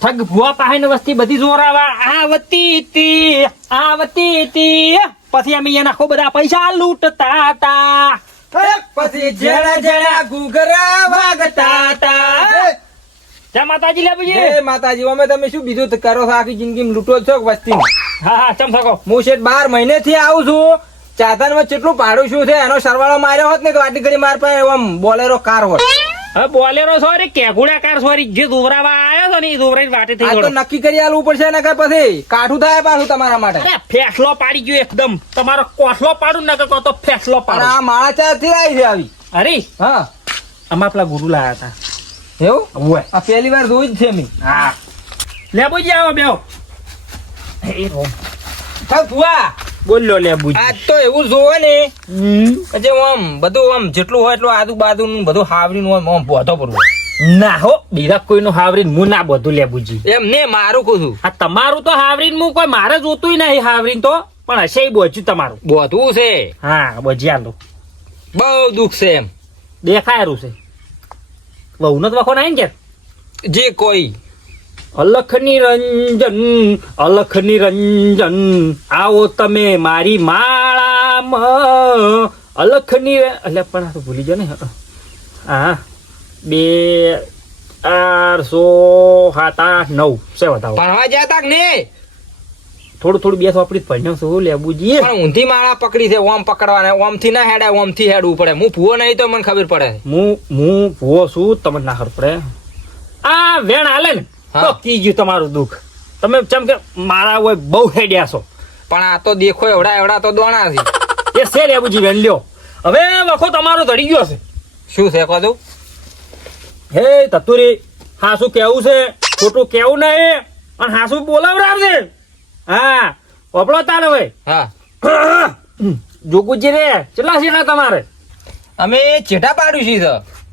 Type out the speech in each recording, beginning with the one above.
ઠગ ભુવા પાસે વસ્તી બધી જોરાવા આવતી હતી પછી અમે એના ખૂબ બધા પૈસા લૂંટતા હતા પછી જણા જણા ઘૂઘરા વાગતા હતા. જય માતાજી લે ભાઈ. જય માતાજી. અમે તમે શું બીજું કરો છો? આખી જિંદગી લૂંટો છો વસ્તી? હા ચમ શકો. હું શેઠ 12 મહિનેથી આવું છું. ચાતરમાં કેટલું ભાડું શું છે એનો સરવાળો માર્યો હોત ને તો આટલી ઘડી માર પાસે આમ બોલેરો કાર હોત. હવે બોલેરો સોરી કેગુડા કાર સોરી જે દોવરાવા આવ્યો તો ને એ દોવરાઈ વાટે થઈ આ તો ગયો. નક્કી કરી આલવું પડશે ને કે પછી કાઠું થાય પાછું તમારા માટે. અરે ફેસલો પાડી ગયો એકદમ. તમારો કોસલો પાડું ને કહો તો ફેસલો અને પાડો. આ માળા ચાથી આવી છે આવી? અરે હા આમાં પેલા ગુરુ લાયા હતા. એવું? ઓય આ પહેલી વાર જોઈ જ છે મેં. હા લેબુજી આવો બેહો. એ રોમ ચાલ ભુવા બોલ્યો લેબુજી. આજ તો એવું જોવે ને કે જે આમ બધું આમ જેટલું હોય એટલું આજુબાજુ નું બધું હાવરીનું આમ બોધો પડવું. ના હો બીજા કોઈનું હાવરીન હું ના બધું લેબુજી. એમ ને મારું કહું આ તમારું તો હાવરીન હું કોઈ મારે જોતું નહીં હાવરીન તો પણ હશે ઈ બોચ્યું તમારું. બોધવું છે. હા બોજ્યા લો બહુ દુઃખ છે એમ. દેખાયરું છે બહુ ન વખો નહીં કે જે કોઈ અલખ નિરંજન આવો તમે મારી માળામાં અલખ એટલે પણ આ તો ભૂલી જાય ને. હા 2 8 7 9 છે બતાવો. ભણવા જતા કે ને થોડું બે આપડી ભણ્યો છું લેબુજી. પણ ઊંધી માળા પકડી છે ઓમ પકડવાના ઓમ થી ના હેડાય ઓમ થી હેડવું પડે. હું ભૂવો નહીં તો મને ખબર પડે. હું ભૂવો છું તમને ના ખબર પડે. આ વેણ હાલે ને તો કી ગયું તમારું દુઃખ. તમે જેમ કે મારા હોય બહુ હેડ્યા છો પણ આ તો દેખો એવડા તો દોણા છે. એ છે લેબુજી વેણ લ્યો. હવે વખો તમારો ધડી ગયો છે. શું છે કહો દઉં? હે તતુરી હાસું કેવું છે ખોટું કેવું નહીં અને હાસું બોલાવરાવજે. હા ઓપડો તાર હવે. હા જોગુજી રે કેટલા તમારે? અમે ચેટા પાડ્યું છે.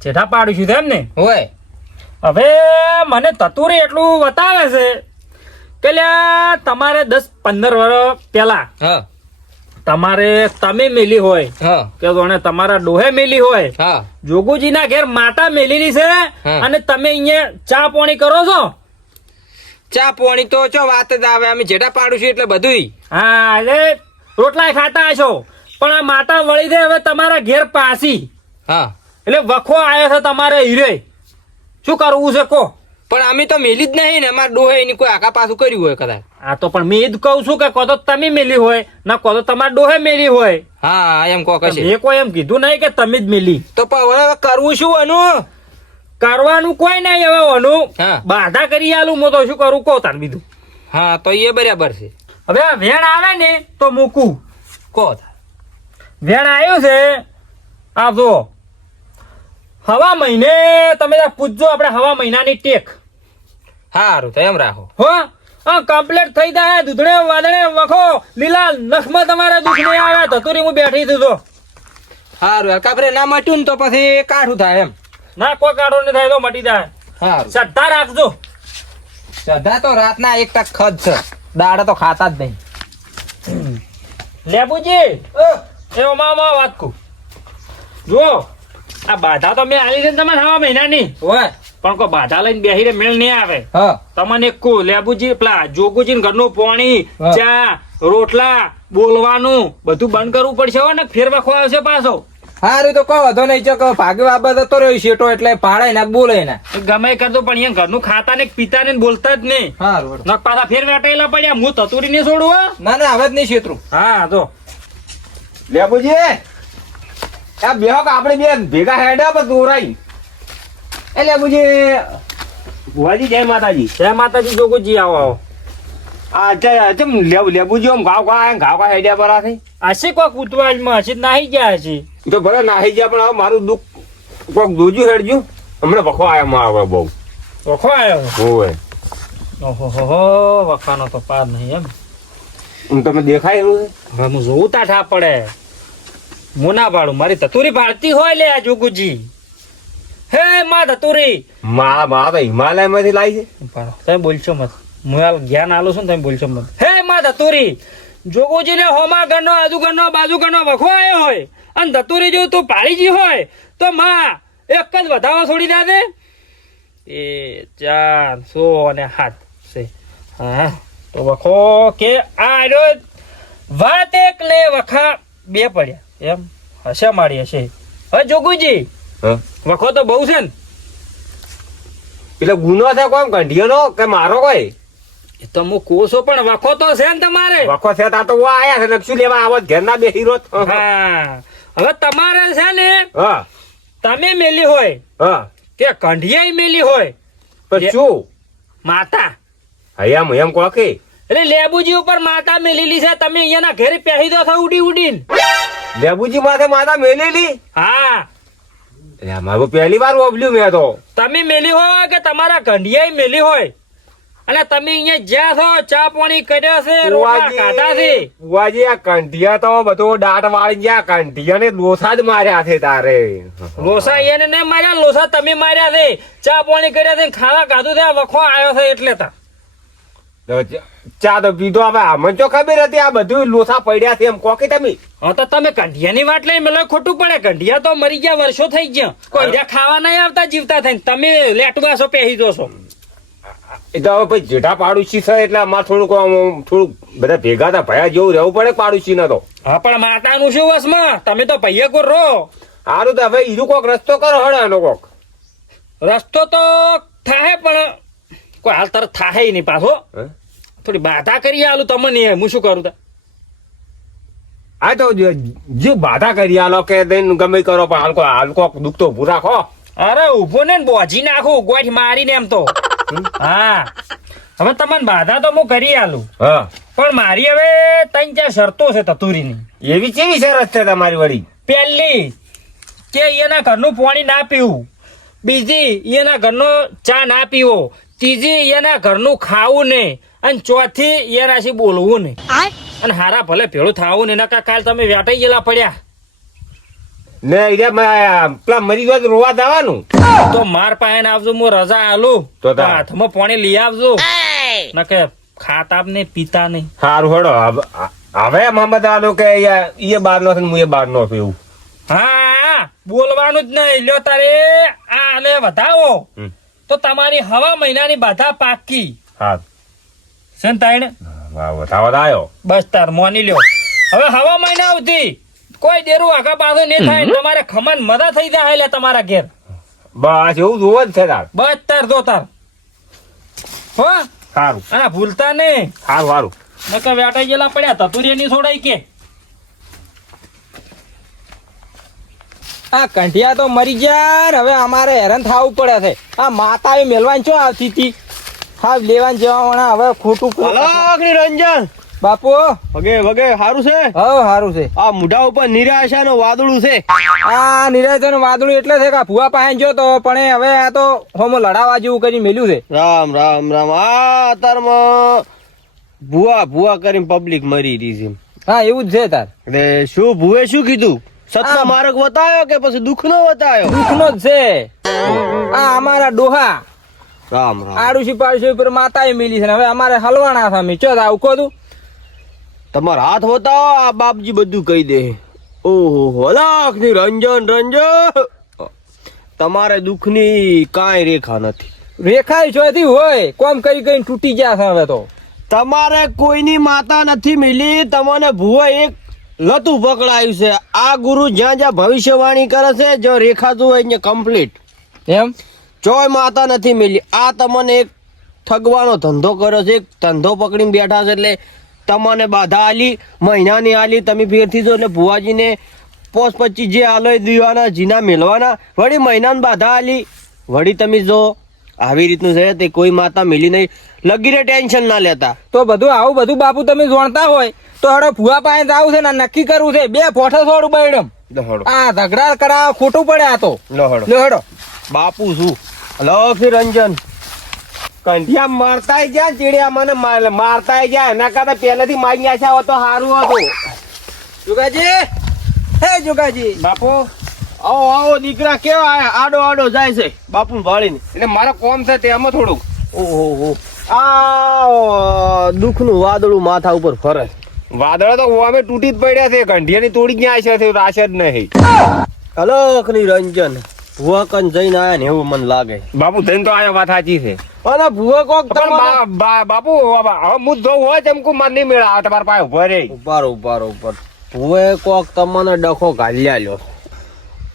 જેઠા પાડું છું એમ ને. હોય હવે મને તતુરી એટલું બતાવે છે કે લ્યા તમારે 10-15 વર્ષ પહેલા હા તમારે તમે મેલી હોય હા કે જોણે તમારા ડોહે મેલી હોય હા જોગુજીના ઘેર માતા મેલીની છે હા. અને તમે અહીંયા ચા પાણી કરો છો. ચા પોણી તો ચો વાત જ આવે. અમે જેટા પાડું છું એટલે બધું. હા એટલે રોટલા ખાતા હશો પણ આ માતા વળી દે હવે તમારા ઘેર પાસી હા એટલે વખો આવ્યો છે તમારે હીરે. શું કરવું છે કો? પણ અમે તો મેલી જ નહીં ને. અમારા ડોહે એની કોઈ આખા પાછું કર્યું હોય કદાચ. આ તો પણ મેં એ જ કહું છું કે કો તો તમે મેલી હોય ના કો તો તમારા ડોહે મેલી હોય. હા એમ કહો કશે. મેં કોઈ એમ કીધું નહીં કે તમે જ મેલી. તો પણ હવે કરવું શું એનું? કરવાનું કોઈ નહીં હવે ઓનું હા. બાધા કરી આલું હું તો શું કરું કહો તાર બીજું. હા તો એ બરાબર છે. હવે આ વેણ આવે ને તો મૂકું. કહો વેણ આવ્યું છે આ જો હવા મહિને તમે પૂછજો આપણે હવા મહિનાની ટેક. સારું તો એમ રાખો. હો હા કમ્પ્લીટ થઈ જાય. દૂધણે વાદળે વખો લીલા નખમાં તમારે દુઃખ નહીં આવે. ધતુરી હું બેઠી છું તો સારું કાપરે ના મટ્યું ને તો પછી કાઠું થાય એમ. ના કોઈ કાઢો નહીં થાય તો મટી જાય. સારું શ્રદ્ધા રાખજો. સદા તો રાતના એક ટક ખદ છે. દાડા તો ખાતા જ નહીં. લેબુજી એ મામા વાત કહું જો આ બાધા તો મેં આલી છે ને તમારે હવા મહિનાની હોય પણ કોઈ બાધા લઈને બેહીને મેળ નહીં આવે. હા તમને એક કહું લેબુજી પેલા જોગુજી ઘરનું પાણી હા. ચા રોટલા બોલવાનું બધું બંધ કરવું પડશે હો ને ફેર વખો આવશે પાછો. સારું તો કહો વધો નહીં. ચો ભાગે બાબત હતો રહ્યો શેટો એટલે પાડે ના બોલે ના. ગમે એ કરતો પણ અહીંયા ઘરનું ખાતા ને પીતા ને બોલતા જ નહીં. સારું નક પાછા ફેર વેટાયેલા પડ્યા હું તતુરી નહીં છોડું હો. ના ના હવે જ નહીં શેતરું. હા જો લેબુજી આ બેહો કે આપણે બે ભેગા હેડા પર દોરાઈ. એ લેબુજી ભુવાજી જય માતાજી. જય માતાજી જોગુજી આવો આવો. લેબુજી આમ ઘાવ હેડ્યા પર છે. હશે કોક ઉતવાજમાં હશે નાહી ગયા હશે. તો ભલે નાહી ગયા પણ હવે મારું દુઃખ કોક દૂજું હેડજું. હમણાં વખો આવ્યો મારો બહુ. વખો આવ્યો. હોવે ઓહો વખાનો તો પાર નહીં એમ. તમે દેખાય એવું છે. હવે હું જોઉં તાઠા પડે. હું ના પાડું મારી તતુરી પાડતી હોય લે આ જોગુજી. હે માં તતુરી મારા તો હિમાલય માંથી લાવી છે. તમે બોલશો મત. હું હાલ જ્ઞાન આલું છું ને તમે બોલશો મત. હે માં તતુરી જોગુજી ને હોમા ઘરનો આજુ ઘરનો બાજુ ઘરનો વખો આવ્યો હોય અને તતુરી જો તું પાડી જી હોય તો માં એક જ વધાવો છોડી દે. 2 4 6 અને 7 છે. હા તો વખો કે આ રહ્યો વાત એક ને વખા બે પડ્યા એમ હશે મારી હશે. હવે જોગુજી હા વખો તો બહુ છે ને એટલે ગુનો છે કોમ કંઢિયાનો કે મારો કોઈ એ તો હું કોસો પણ વખો તો છે ને તમારે. વખો છે તા તો ઓ આયા છે નકશું લેવા આવો ઘેર ના બેસી રોત. હા હવે તમારે છે ને હા તમે મેલી હોય હા કે કંઢિયાઈ મેલી હોય પણ શું માતા એમ કહો કે એટલે લેબુજી ઉપર માતા મેલેલી છે. તમે અહીંયાના ઘરે પહેરી દો છો ઉડી ઉડીને. લેબુજી માથે માતા મેલેલી હા એટલે મારું પહેલી વાર ઓબલ્યું મેં તો. તમે મેલી હોય કે તમારા કંઢિયાઈ મેલી હોય અને તમે અહીંયા જ્યાં છો ચા પાણી કર્યો છે રોટલા ખાધા છે. બુવાજી આ કંઢિયા તો બધો દાંત વાળી ગયા કંઢિયા ને લોસા જ માર્યા છે તારે. લોસા એને નહીં માર્યા લોસા તમે માર્યા છે. ચા પાણી કર્યા છે ખાવા ખાધું છે આ વખો આવ્યો છે એટલે તા. ચા તો પીધો હવે આમને તો ખબર હતી આ બધું લોસા પડ્યા છે એમ કોકી તમે. હા તો તમે કંઢિયાની વાત લઈ મેલો ખોટું પડે. કંઢિયા તો મરી ગયા વર્ષો થઈ ગયા. કોઈ ત્યાં ખાવા નહીં આવતા જીવતા થઈને તમે લેટવાસો પહેરી દો છો. એ તો હવે પછી જેઠા પાડોશી છે એટલે અમારે થોડુંક બધા ભેગા હતા ભયા જેવું રહેવું પડે પાડોશી ના તો. હા પણ માતાનું શું વસમાં તમે તો પૈયે કોર રહો. સારું તો હવે ઈરું કોક રસ્તો કરો હડે એનો કોક રસ્તો તો થાય પણ કોઈ હાલ તરત થાય નહીં પાછો. હે? થોડી બાધા કરી આલું તમને હું શું કરું તા. આ તો જે બાધા કરી આલો કે દઈને ગમે કરો પણ હાલ કોક દુઃખ તો ઉભું રાખો. અરે ઉભો ને બોજી નાખું ગોઠ મારીને એમ તો. હા હવે તમને બાધા તો હું કરી આલું હા પણ મારી હવે 3-4 શરતો છે તતુરીની. એવી કેવી શરત છે તમારી વળી? પહેલી કે એના ઘરનું પાણી ના પીવું. બીજી એના ઘરનો ચા ના પીવો. ત્રીજી એના ઘરનું ખાવું નહીં. અને ચોથી એનાથી બોલવું નહીં. અને હારા ભલે ભેળું થાવું ને એના કાલ તમે વેટાઈ ગયેલા પડ્યા ને પેલા મરી ગયો તો રોવા જવાનું તો માર પાસે આવજો હું રજા આલું તો તો હાથમાં પાણી લઈ આવજો ના કે ખાતા ને પીતા નહીં. સારું હડો હવે મોહમ્મદ આલો કે એ બાર નો છે હું એ બાર નો છું એવું. હા બોલવાનું જ નહીં. લ્યો તારે આ લે વધાવો તો તમારી હવા મહિનાની બાધા પાકી હા છે ને તાઈને. વધાવો આવ્યો બસ તાર મોની લ્યો. હવે હવા મહિના આવતી કોઈ દેરું આગા પાછું નહીં થાય. તમારે ખમણ મદા થઈ જાય એટલે તમારા ઘેર બસ એવું જોવો જ છે તાર. બસ તાર દો તાર હો. સારું અને ભૂલતા નહીં. સારું સારું નકર વેટાઈ ગયેલા પડ્યા તતુરીની છોડાઈ કે. આ કંઠિયા તો મરી ગયા ને હવે અમારે હેરાન થવું પડે છે. આ માતા એ મેલવાન ચો આવતી હતી હા લેવાન જવા હવે ખોટું રંજન બાપુ વગે વગે સારું છે. હા સારું છે. આ મુઢા ઉપર નિરાશા નો વાદળું છે. આ નિરાજન વાદળું એટલે છે કે આ ભુવા પાસે ગયો તો પણ હવે આ તો હોમો લડાવા જેવું કરી મેલ્યું છે. રામ રામ રામ આ અત્યારમાં ભુવા ભુવા કરીને પબ્લિક મરી રહી છે. હા એવું જ છે તાર. એટલે શું ભુવે શું કીધું? સત્ય માર્ગ બતાયો કે પછી દુઃખ નો બતાયો? દુઃખનો જ છે. આ અમારા ડોહા રામ રામ આડુસી પાડુસી ઉપર માતા મેલી છે ને હવે અમારે હલવાના છે. અમે ચો આવું કહું તમારો હાથ બતાવો આ બાપજી બધું કહી દે. ઓહો લાખ ની રંજન રંજન તમારે દુઃખ ની કાંઈ રેખા નથી. રેખાય ચોથી હોય કોમ કરી કરીને તૂટી ગયા છે હવે તો. તમારે કોઈની માતા નથી મિલી. તમને ભુવા એક લતું પકડાયું છે. આ ગુરુ જ્યાં જ્યાં ભવિષ્યવાણી કરે છે જો રેખાતું હોય અહીંયા કમ્પ્લીટ એમ ચોય માતા નથી મિલી. આ તમને એક ઠગવાનો ધંધો કર્યો છે. એક ધંધો પકડીને બેઠા છે એટલે તમને બાધા આલી મહિનાની આલી તમે ફેરથી જો એટલે ભુવાજીને 5-25 જે આલો એ દીવાના જીના મેળવાના વળી મહિનાની બાધા આલી વળી તમે જો આવી રીતનું છે તે કોઈ માતા મિલી નહીં. લગીને ટેન્શન ના લેતા. તો બધું આવું બધું બાપુ તમે જાણતા હોય તો હડો ભુવા પાસે આવું છે ને નક્કી કરવું છે. 2 ફોટો છોડું બેડમ આ ઝઘડા કરાવ ખોટું પડે. આ તો લો હેડો બાપુ શું લખી રંજન કંઠિયા મારતા ગયા ચીડિયા મને મારતા ગયા એના કરતા પહેલેથી મારી નાખ્યા હોત તો સારું હતું. જોગાજી હે જોગાજી બાપુ આવો આવો દીકરા કેવા આયા? આડો આડો જાય છે બાપુ ભાળીને. એટલે મારો કોમ છે તેમાં થોડુંક ઓહો આ દુઃખનું વાદળું માથા ઉપર ફરે. વાદળો તો ઓમે તૂટી જ પડ્યા છે. કંઠિયાની તોડી ગયા છે રાશ જ નહીં. અલખ ની રંજન ભૂવા કન જઈને આયા ને એવું મને લાગે. બાપુ જઈને તો આયા વાત સાચી છે અને ભૂવા કોક પણ તમને બાપુ હવે હું જોઉં હોય તેમ કુ મને નહીં મેળા તમારા પાસે ઉભા રહી ઉપર ભૂવે કોક તમને ડખો ઘાલ્યા લ્યો.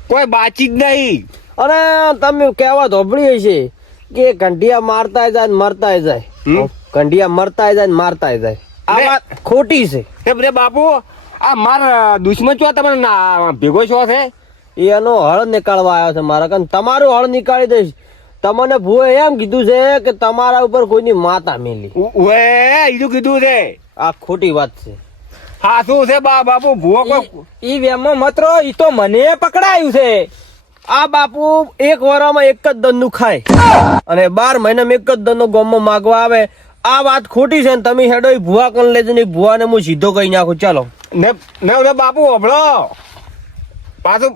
કોઈ બાચી જ નહીં. અને તમે કહેવત સાંભળી હશે કે કંઢિયા મારતા જાય ને મરતા જાય. કંઢિયા મરતા જાય ને મારતા જાય. આ લે. વાત ખોટી છે. કેમ રે બાપુ આ માર દુશ્મન છો તમને ભેગો છો છે એનો હળ નીકાળવા આવ્યો છે મારા કન. તમારું હળ નીકાળી દઈશ. તમને ભૂએ એમ કીધું છે કે તમારા ઉપર કોઈની માતા મેલી. ઓએ ઈજું કીધું છે આ ખોટી વાત છે. હા શું છે બાપુ ભૂવો કોઈ ઈ વેમમાં મતરો ઈ તો મને પકડાયું છે. આ બાપુ એક વરામાં એક જ દંડનું ખાય અને 12 મહિનામાં એક જ દંડનો ગામમાં માગવા આવે. આ વાત ખોટી છે ને તમે હેડો ઈ ભૂવા કન લેજો ને ઈ ભૂવાને હું સીધો કહી નાખું. ચાલો ને બાપુ હભળો પાછું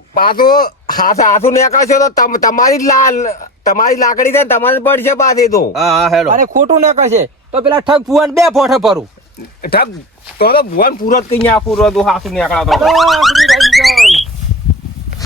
હાસુ નીકળશો તો તમારી લાકડી છે ને તમારે પડશે પાછી તો. હા હેડો. અને ખોટું ના કહેશે તો પેલા ઠગ ફુવાને 2 પોઠે પરું. ઠગ તો ભુવન પૂરો જ કઈ નાખું હાસુ નીકળાતો